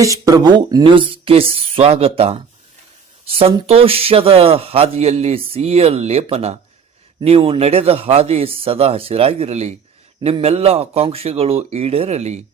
ತೇಜ್ ಪ್ರಭು ನ್ಯೂಸ್ಗೆ ಸ್ವಾಗತ. ಸಂತೋಷದ ಹಾದಿಯಲ್ಲಿ ಸಿಎ ಲೇಪನ. ನೀವು ನಡೆದ ಹಾದಿ ಸದಾ ಹಸಿರಾಗಿರಲಿ. ನಿಮ್ಮೆಲ್ಲ ಆಕಾಂಕ್ಷೆಗಳು ಈಡೇರಲಿ.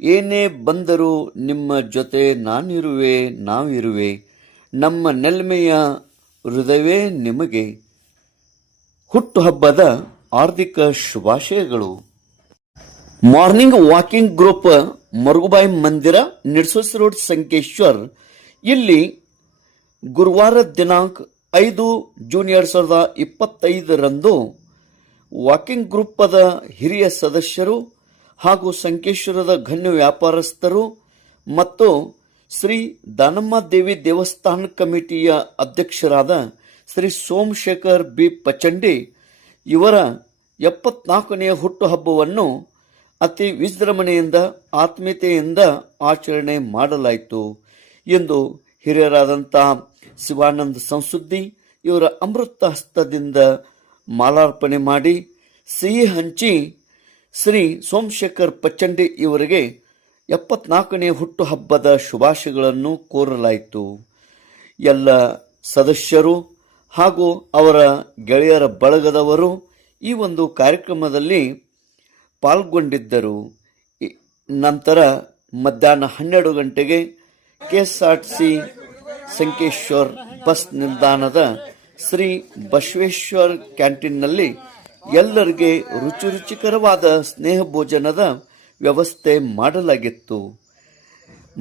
ಏನೇ ಬಂದರೂ ನಿಮ್ಮ ಜೊತೆ ನಾನಿರುವೆ, ನಾವಿರುವೆ. ನಮ್ಮ ನೆಲ್ಮೆಯ ಹೃದಯವೇ ನಿಮಗೆ. ಹುಟ್ಟುಹಬ್ಬದ ಆರ್ಥಿಕ ಶುಭಾಶಯಗಳು. ಮಾರ್ನಿಂಗ್ ವಾಕಿಂಗ್ ಗ್ರೂಪ್ ಮರುಗುಬಾಯಿ ಮಂದಿರ, ನಿಡ್ಸೋಸ್ ರೋಡ್, ಸಂಕೇಶ್ವರ್. ಇಲ್ಲಿ ಗುರುವಾರ ದಿನಾಂಕ ಐದು ಜೂನ್ ಎರಡ್ ಸಾವಿರದ ಇಪ್ಪತ್ತೈದರಂದು ವಾಕಿಂಗ್ ಗ್ರೂಪದ ಹಿರಿಯ ಸದಸ್ಯರು ಹಾಗೂ ಸಂಕೇಶ್ವರದ ಘನ್ಯ ವ್ಯಾಪಾರಸ್ಥರು ಮತ್ತು ಶ್ರೀ ದಾನಮ್ಮ ದೇವಿ ದೇವಸ್ಥಾನ ಕಮಿಟಿಯ ಅಧ್ಯಕ್ಷರಾದ ಶ್ರೀ ಸೋಮಶೇಖರ್ ಬಿ ಪಚಂಡಿ ಇವರ ಎಪ್ಪತ್ನಾಲ್ಕನೆಯ ಹುಟ್ಟುಹಬ್ಬವನ್ನು ಅತಿ ವಿಜೃಂಭಣೆಯಿಂದ, ಆತ್ಮೀಯತೆಯಿಂದ ಆಚರಣೆ ಮಾಡಲಾಯಿತು ಎಂದು ಹಿರಿಯರಾದಂತಹ ಶಿವಾನಂದ ಸಂಸುದ್ದಿ ಇವರ ಅಮೃತ ಹಸ್ತದಿಂದ ಮಾಲಾರ್ಪಣೆ ಮಾಡಿ, ಸಿಹಿ ಹಂಚಿ ಶ್ರೀ ಸೋಮಶೇಖರ್ ಪಚ್ಚಂಡಿ ಇವರಿಗೆ ಎಪ್ಪತ್ನಾಲ್ಕನೇ ಹುಟ್ಟುಹಬ್ಬದ ಶುಭಾಶಯಗಳನ್ನು ಕೋರಲಾಯಿತು. ಎಲ್ಲ ಸದಸ್ಯರು ಹಾಗೂ ಅವರ ಗೆಳೆಯರ ಬಳಗದವರು ಈ ಒಂದು ಕಾರ್ಯಕ್ರಮದಲ್ಲಿ ಪಾಲ್ಗೊಂಡಿದ್ದರು. ನಂತರ ಮಧ್ಯಾಹ್ನ ಹನ್ನೆರಡು ಗಂಟೆಗೆ ಕೆಎಸ್ಆರ್ಟಿಸಿ ಸಂಕೇಶ್ವರ್ ಬಸ್ ನಿಲ್ದಾಣದ ಶ್ರೀ ಬಸವೇಶ್ವರ್ ಕ್ಯಾಂಟೀನ್ನಲ್ಲಿ ಎಲ್ಲರಿಗೆ ರುಚಿ ರುಚಿಕರವಾದ ಸ್ನೇಹ ಭೋಜನದ ವ್ಯವಸ್ಥೆ ಮಾಡಲಾಗಿತ್ತು.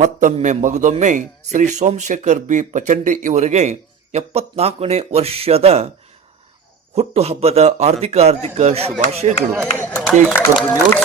ಮತ್ತೊಮ್ಮೆ ಮಗದೊಮ್ಮೆ ಶ್ರೀ ಸೋಮಶೇಖರ್ ಬಿ. ಪಚಂಡಿ ಇವರಿಗೆ ಎಪ್ಪತ್ನಾಲ್ಕನೇ ವರ್ಷದ ಹುಟ್ಟುಹಬ್ಬದ ಆರ್ಥಿಕ ಆರ್ಥಿಕ ಶುಭಾಶಯಗಳು. Tej Prabhu news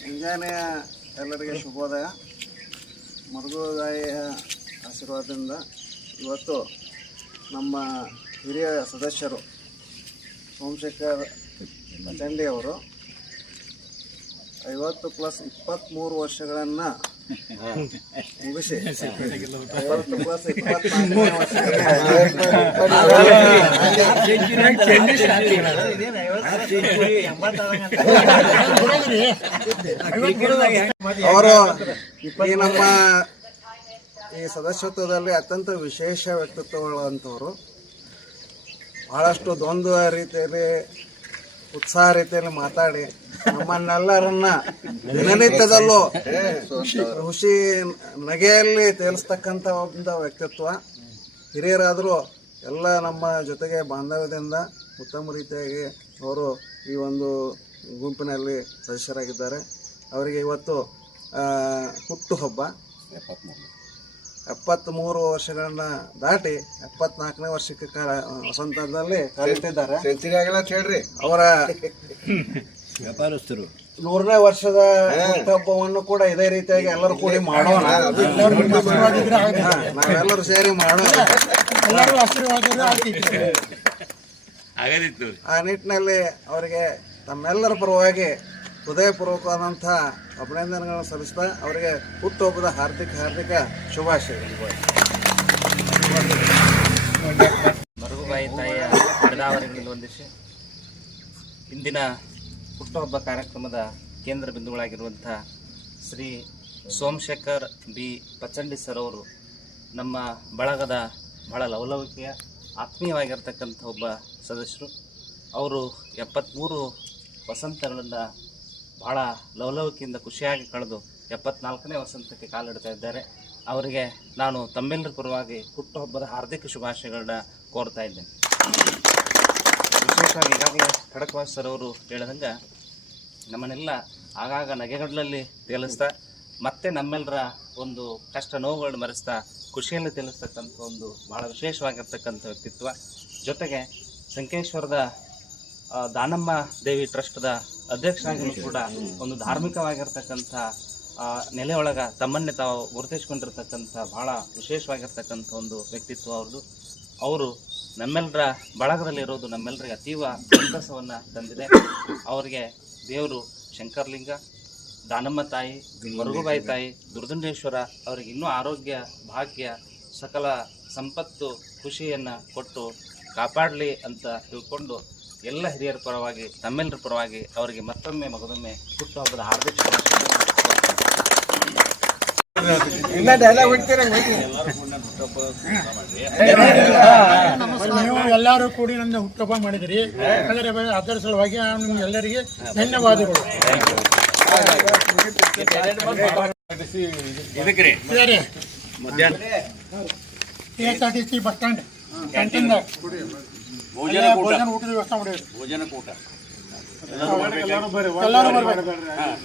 ಮುಂಜಾನೆ ಎಲ್ಲರಿಗೆ ಶುಭೋದಯ. ಮರುಗುದಾಯಿಯ ಆಶೀರ್ವಾದದಿಂದ ಇವತ್ತು ನಮ್ಮ ಹಿರಿಯ ಸದಸ್ಯರು ಸೋಮಶೇಖರ್ ಚಂಡಿ ಅವರು ಐವತ್ತು ಪ್ಲಸ್ ಇಪ್ಪತ್ತ್ಮೂರು ವರ್ಷಗಳನ್ನು ಮುಗಿಸಿ. ಐವತ್ತು ಪ್ಲಸ್ ಇಪ್ಪತ್ನಾಲ್ಕನೇ ಅವರು ಈ ನಮ್ಮ ಈ ಸದಸ್ಯತ್ವದಲ್ಲಿ ಅತ್ಯಂತ ವಿಶೇಷ ವ್ಯಕ್ತಿತ್ವಗಳಂತವರು ಬಹಳಷ್ಟು ದ್ವಂದ್ವ ರೀತಿಯಲ್ಲಿ ಉತ್ಸಾಹ ರೀತಿಯಲ್ಲಿ ಮಾತಾಡಿ ನಮ್ಮನ್ನೆಲ್ಲರನ್ನ ದಿನನಿತ್ಯದಲ್ಲೂ ಖುಷಿ. ನಗೆಯಲ್ಲಿ ತೇಲಿಸ್ತಕ್ಕಂಥ ಒಂದು ವ್ಯಕ್ತಿತ್ವ. ಹಿರಿಯರಾದರೂ ಎಲ್ಲ ನಮ್ಮ ಜೊತೆಗೆ ಬಾಂಧವ್ಯದಿಂದ ಉತ್ತಮ ರೀತಿಯಾಗಿ ಅವರು ಈ ಒಂದು ಗುಂಪಿನಲ್ಲಿ ಸದಸ್ಯರಾಗಿದ್ದಾರೆ. ಅವರಿಗೆ ಇವತ್ತು ಹುಟ್ಟುಹಬ್ಬ ಎಪ್ಪತ್ತ್ಮೂರು ವರ್ಷಗಳನ್ನ ದಾಟಿ ಎಪ್ಪತ್ನಾಲ್ಕನೇ ವರ್ಷಕ್ಕೆ ಕಾಲ ಸಂತಾನದಲ್ಲಿ ಕಾಲಿಟ್ಟಿದ್ದಾರೆ. ಸೆಂಚುರಿ ಆಗಿಲ್ಲ ಅಂತ ಹೇಳ್ರಿ. ಅವರ ವ್ಯಾಪಾರಸ್ಥರು. ನೂರನೇ ವರ್ಷದ ಹಬ್ಬವನ್ನು ಕೂಡ ಇದೇ ರೀತಿಯಾಗಿ ಎಲ್ಲರೂ ಕೂಡಿ ಮಾಡೋಣ. ನಾವೆಲ್ಲರೂ ಸೇರಿ ಮಾಡೋಣ. ಆ ನಿಟ್ಟಿನಲ್ಲಿ ಅವರಿಗೆ ತಮ್ಮೆಲ್ಲರ ಪರವಾಗಿ ಹೃದಯಪೂರ್ವಕವಾದಂಥ ಅಭಿನಂದನೆಗಳನ್ನು ಸಲ್ಲಿಸ್ತಾ ಅವರಿಗೆ ಹುಟ್ಟುಹಬ್ಬದ ಹಾರ್ದಿಕ ಹಾರ್ದಿಕ ಶುಭಾಶಯಗಳು. ಮರುಗುಬಾಯಿ ತಾಯಿಯ ಒಂದಿಸಿ ಇಂದಿನ ಹುಟ್ಟುಹಬ್ಬ ಕಾರ್ಯಕ್ರಮದ ಕೇಂದ್ರ ಬಿಂದುಗಳಾಗಿರುವಂಥ ಶ್ರೀ ಸೋಮಶೇಖರ್ ಬಿ ಪಚಂಡಿ ಸರ್ ಅವರು ನಮ್ಮ ಬಳಗದ ಬಹಳ ಲವಲವಿಕೆಯ, ಆತ್ಮೀಯವಾಗಿರ್ತಕ್ಕಂಥ ಒಬ್ಬ ಸದಸ್ಯರು. ಅವರು ಎಪ್ಪತ್ತ್ಮೂರು ವಸಂತಗಳನ್ನು ಬಹಳ ಲವಲವಿಕೆಯಿಂದ ಖುಷಿಯಾಗಿ ಕಳೆದು ಎಪ್ಪತ್ನಾಲ್ಕನೇ ವಸಂತಕ್ಕೆ ಕಾಲಿಡ್ತಾ ಇದ್ದಾರೆ. ಅವರಿಗೆ ನಾನು ತಮ್ಮೆಲ್ಲರ ಪರವಾಗಿ ಹುಟ್ಟುಹಬ್ಬದ ಹಾರ್ದಿಕ ಶುಭಾಶಯಗಳನ್ನ ಕೋರ್ತಾ ಇದ್ದೇನೆ. ವಿಶೇಷವಾಗಿ ಈಗಾಗಲೇ ಖಡಕ್ವಾಸ್ ಸರ್ ಅವರು ಹೇಳಿದಂಗೆ ನಮ್ಮನ್ನೆಲ್ಲ ಆಗಾಗ ನಗೆಗಳಲ್ಲಿ ತೇಲಿಸ್ತಾ, ಮತ್ತೆ ನಮ್ಮೆಲ್ಲರ ಒಂದು ಕಷ್ಟ ನೋವುಗಳನ್ನ ಮರೆಸ್ತಾ, ಖುಷಿಯಲ್ಲಿ ತಿಳಿಸ್ತಕ್ಕಂಥ ಒಂದು ಬಹಳ ವಿಶೇಷವಾಗಿರ್ತಕ್ಕಂಥ ವ್ಯಕ್ತಿತ್ವ. ಜೊತೆಗೆ ಸಂಕೇಶ್ವರದ ದಾನಮ್ಮ ದೇವಿ ಟ್ರಸ್ಟ್ದ ಅಧ್ಯಕ್ಷರಾಗಿಯೂ ಕೂಡ ಒಂದು ಧಾರ್ಮಿಕವಾಗಿರ್ತಕ್ಕಂಥ ನೆಲೆ ನೆಲೆಯೊಳಗ ತಮ್ಮನ್ನೇ ತಾವು ಗುರುತಿಸ್ಕೊಂಡಿರ್ತಕ್ಕಂಥ ಬಹಳ ವಿಶೇಷವಾಗಿರ್ತಕ್ಕಂಥ ಒಂದು ವ್ಯಕ್ತಿತ್ವ ಅವ್ರದ್ದು. ಅವರು ನಮ್ಮೆಲ್ಲರ ಬಳಗದಲ್ಲಿರೋದು ನಮ್ಮೆಲ್ಲರಿಗೆ ಅತೀವ ಸಂತಸವನ್ನು ತಂದಿದೆ. ಅವರಿಗೆ ದೇವರು ಶಂಕರ್ಲಿಂಗ, ದಾನಮ್ಮ ತಾಯಿ ಮರುಗುಬಾಯಿ ತಾಯಿ, ದುರ್ದುಂಡೇಶ್ವರ ಅವರಿಗೆ ಇನ್ನೂ ಆರೋಗ್ಯ, ಭಾಗ್ಯ, ಸಕಲ ಸಂಪತ್ತು, ಖುಷಿಯನ್ನು ಕೊಟ್ಟು ಕಾಪಾಡಲಿ ಅಂತ ತಿಳ್ಕೊಂಡು ಎಲ್ಲ ಹಿರಿಯರ ಪರವಾಗಿ ತಮ್ಮೆಲ್ಲರ ಪರವಾಗಿ ಅವರಿಗೆ ಮತ್ತೊಮ್ಮೆ ಮಗದೊಮ್ಮೆ ಹುಟ್ಟುಹಬ್ಬದ ಹಾರ್ದಿಕ ನೀವು ಎಲ್ಲರೂ ಕೂಡಿ ನನ್ನ ಹುಟ್ಟಪ್ಪ ಮಾಡಿದಿರಿ. ಅದರ ಅದರ ಸಲುವಾಗಿ ನಿಮ್ಗೆ ಎಲ್ಲರಿಗೆ ಧನ್ಯವಾದಗಳು. K S R T C bus stand canteen ಭೋಜನ ಊಟದ ವ್ಯವಸ್ಥೆ ಮಾಡಿರಿ ಭೋಜನಕೂಟ ಎಲ್ಲರೂ ಬರ್ಬೇಕು.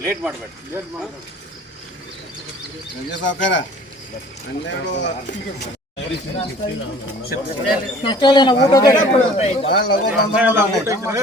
ಲೇಟ್ ಮಾಡಬೇಡಿ ಸಂಜೆ ಸಾವ್ಕಾರ ಹನ್ನೆರಡು ಅಷ್ಟೇ